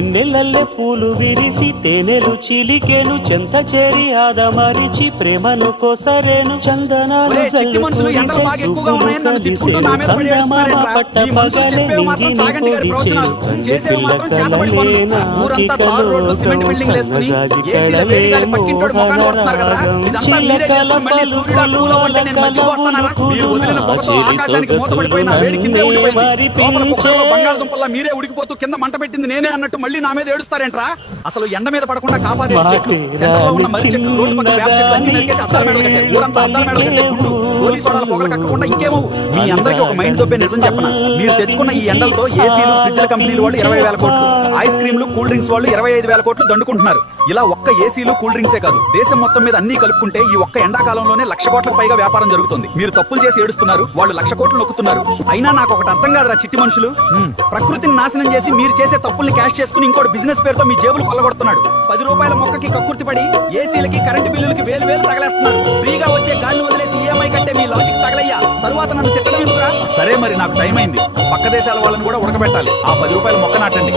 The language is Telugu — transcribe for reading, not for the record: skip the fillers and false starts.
వెన్నెలల్లె పూలు విరిసి తేనెలు చిలికేను చెంత చేరి ఆదమరిచి ప్రేమను కోసరేను చందనాలు మీరే ఉడికిపోతూ కింద మంట పెట్టింది నేనే అన్నట్టు మళ్ళీ నా మీద ఏడుస్తారేంట్రా? అసలు ఎండ మీద పడకుండా కాపాడే చెట్లు, సెంటర్లో ఉన్న మర్రి చెట్లు, రోడ్డు పక్కన వేప చెట్లు అన్ని నరికేసి అద్దాల మేడలు కట్టారు. ఊరంతా అద్దాల మేడలు కట్టే గుండు గోలీ సోడాల పొగలు కక్కకుండా ఇంకేమో. మీ అందరికీ ఒక మైండ్ దొబ్బే నిజం చెప్పనా, మీరు తెచ్చుకున్న ఈ ఎండలతో ఏసీలు, ఫ్రిడ్జ్ల కంపెనీలు వాళ్ళు 20,000 కోట్లు, ఐస్ క్రీమ్లు, కూల్ డ్రింక్స్ వాళ్ళు 25,000 కోట్లు దండుకుంటున్నారు. ఇలా ఒక్క ఏసీలు, కూల్ డ్రింక్సే కాదు, దేశం మొత్తం మీద అన్ని కలుపుకుంటే ఈ ఒక్క ఎండాకాలంలోనే 1,00,000 కోట్లకు పైగా వ్యాపారం జరుగుతుంది. మీరు తప్పులు చేసి ఏడుస్తున్నారు, వాళ్ళు 1,00,000 కోట్లు నొక్కుతున్నారు. అయినా నాకు ఒకటి అర్థం కాదురా చిట్టి మనుషులు, ప్రకృతిని నాశనం చేసి మీరు చేసే తప్పుల్ని క్యాష్ చేసుకుని ఇంకోటి బిజినెస్ పేరుతో మీ జేబులు కొల్లగొడుతున్నాడు. 10 రూపాయల మొక్కకి కక్కుర్తి పడి ఏసీలకి, కరెంటు బిల్లులకి వేలు తగలేస్తున్నారు. ఫ్రీగా వచ్చే గాలిని వదిలేసి ఈఎంఐ కట్టే మీ లాజిక్ తగలయ్యా. తరువాత నన్ను తిట్టడం ఎందుకురా? సరే మరి నాకు టైం అయింది, పక్క దేశాల వాళ్ళని కూడా ఉడకబెట్టాలి. ఆ 10 రూపాయల మొక్క నాటండి.